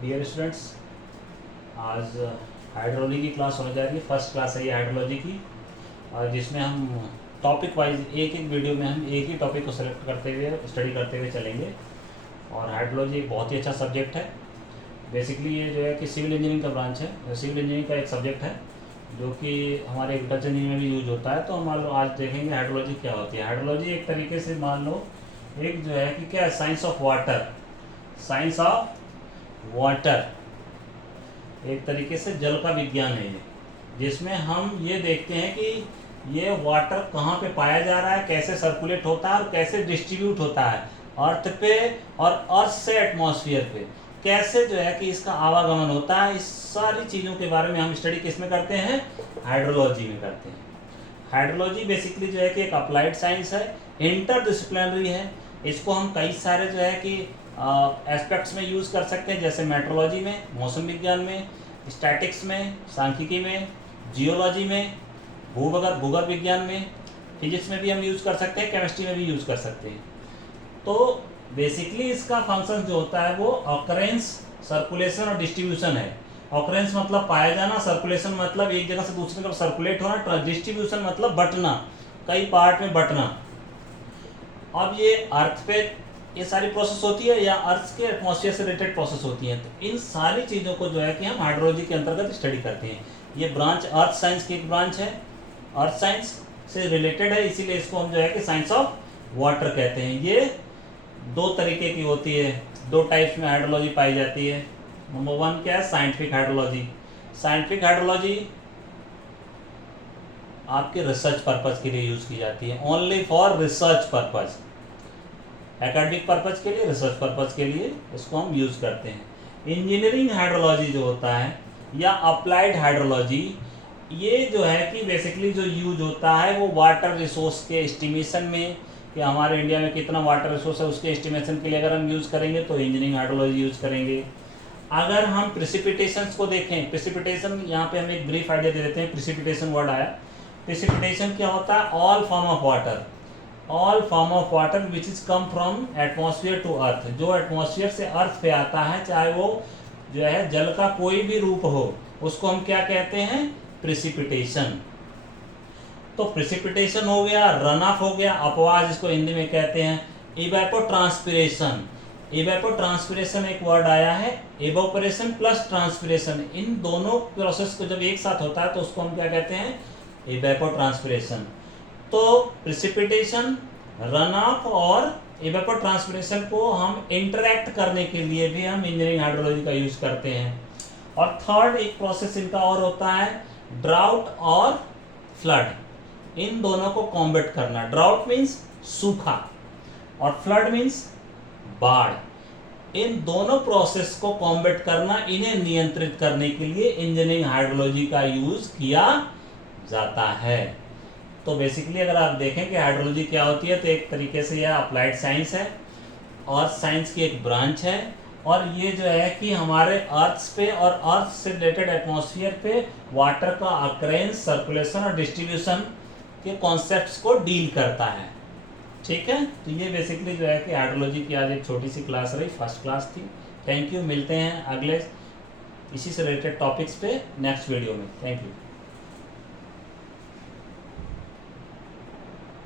Dear students, आज hydrology की class होने जा रही है। फर्स्ट क्लास है ये हाइड्रोलॉजी की, और जिसमें हम टॉपिक वाइज एक एक वीडियो में हम एक ही टॉपिक को सेलेक्ट करते हुए स्टडी करते हुए चलेंगे। और हाइड्रोलॉजी एक बहुत ही अच्छा सब्जेक्ट है। बेसिकली ये जो है कि सिविल इंजीनियरिंग का ब्रांच है, सिविल इंजीनियरिंग का एक सब्जेक्ट है जो कि हमारे एग्रीकल्चर इंजीनियरिंग में भी यूज होता है। तो मान लो आज देखेंगे हाइड्रोलॉजी क्या होती है। हाइड्रोलॉजी एक तरीके से मान लो एक जो है कि क्या है, science of water. Science of water एक तरीके से जल का विज्ञान है ये, जिसमें हम ये देखते हैं कि ये वाटर कहाँ पे पाया जा रहा है, कैसे सर्कुलेट होता है और कैसे डिस्ट्रीब्यूट होता है अर्थ पे, और अर्थ से एटमॉस्फेयर पे कैसे जो है कि इसका आवागमन होता है। इस सारी चीज़ों के बारे में हम स्टडी किस में करते हैं, हाइड्रोलॉजी में करते हैं। हाइड्रोलॉजी बेसिकली जो है कि एक अप्लाइड साइंस है, इंटरडिसिप्लिनरी है। इसको हम कई सारे जो है कि एस्पेक्ट्स में यूज़ कर सकते हैं, जैसे मेट्रोलॉजी में, मौसम विज्ञान में, स्टैटिक्स में, सांख्यिकी में, जियोलॉजी में, भूगर्भ विज्ञान में, फिजिक्स में भी हम यूज़ कर सकते हैं, केमिस्ट्री में भी यूज़ कर सकते हैं। तो बेसिकली इसका फंक्शन जो होता है वो ऑकरेंस, सर्कुलेशन और डिस्ट्रीब्यूशन है। ऑकरेंस मतलब पाया जाना, सर्कुलेशन मतलब एक जगह से दूसरी तरफ सर्कुलेट होना, डिस्ट्रीब्यूशन मतलब बंटना, कई पार्ट में बंटना। अब ये अर्थ पे ये सारी प्रोसेस होती है या अर्थ के एटमॉस्फेयर से रिलेटेड प्रोसेस होती हैं। तो इन सारी चीज़ों को जो है कि हम हाइड्रोलॉजी के अंतर्गत स्टडी करते हैं। ये ब्रांच अर्थ साइंस की एक ब्रांच है, अर्थ साइंस से रिलेटेड है, इसीलिए इसको हम जो है कि साइंस ऑफ वाटर कहते हैं। ये दो तरीके की होती है, दो टाइप्स में हाइड्रोलॉजी पाई जाती है। नंबर वन क्या है, साइंटिफिक हाइड्रोलॉजी। साइंटिफिक हाइड्रोलॉजी आपके रिसर्च पर्पज के लिए यूज की जाती है, only for research purpose, academic purpose के लिए, रिसर्च पर्पज के लिए इसको हम यूज करते हैं। इंजीनियरिंग हाइड्रोलॉजी जो होता है या अप्लाइड हाइड्रोलॉजी, ये जो है कि बेसिकली जो यूज होता है वो वाटर रिसोर्स के एस्टिमेशन में, कि हमारे इंडिया में कितना वाटर रिसोर्स है उसके एस्टिमेशन के लिए अगर हम यूज़ करेंगे तो इंजीनियरिंग हाइड्रोलॉजी यूज़ करेंगे। अगर हम प्रेसिपिटेशंस को देखें, प्रेसिपिटेशन यहाँ पे हम एक ब्रीफ आइडिया दे देते हैं। प्रेसिपिटेशन वर्ड आया, प्रेसिपिटेशन क्या होता है, all form of water, all form of water which is come from atmosphere to earth. जो एटमॉस्फेयर से अर्थ पे आता है, चाहे वो जो है जल का कोई भी रूप हो, उसको हम क्या कहते हैं, प्रेसिपिटेशन। तो प्रेसिपिटेशन हो गया, रन ऑफ हो गया, अपवाश जिसको हिंदी में कहते हैं, इवेपोट्रांसपिरेशन। इवेपोट्रांसपिरेशन एक वर्ड आया है, इवेपोरेशन प्लस ट्रांसपिरेशन, इन दोनों प्रोसेस को जब एक साथ होता है तो उसको हम क्या कहते हैं, इवेपोट्रांसपिरेशन। तो प्रेसिपिटेशन, रन ऑफ और इवेपोट्रांसपिरेशन को हम इंटरैक्ट करने के लिए भी हम इंजीनियरिंग हाइड्रोलॉजी का यूज करते हैं। और थर्ड एक प्रोसेस इनका और होता है, ड्राउट और फ्लड। इन दोनों को कॉम्बैट करना। ड्राउट मीन्स सूखा और फ्लड मीन्स बाढ़। इन दोनों प्रोसेस को कॉम्बैट करना, इन्हें नियंत्रित करने के लिए इंजीनियरिंग हाइड्रोलॉजी का यूज किया जाता है। तो बेसिकली अगर आप देखें कि हाइड्रोलॉजी क्या होती है, तो एक तरीके से यह अप्लाइड साइंस है और साइंस की एक ब्रांच है। और ये जो है कि हमारे अर्थ पे और अर्थ से रिलेटेड एटमॉस्फेयर पे वाटर का अक्रेंस, सर्कुलेशन और डिस्ट्रीब्यूशन के कॉन्सेप्ट्स को डील करता है। ठीक है, तो ये बेसिकली जो है कि हाइड्रोलॉजी की आज एक छोटी सी क्लास रही, फर्स्ट क्लास थी। थैंक यू, मिलते हैं अगले इसी से रिलेटेड टॉपिक्स पे नेक्स्ट वीडियो में। Thank you.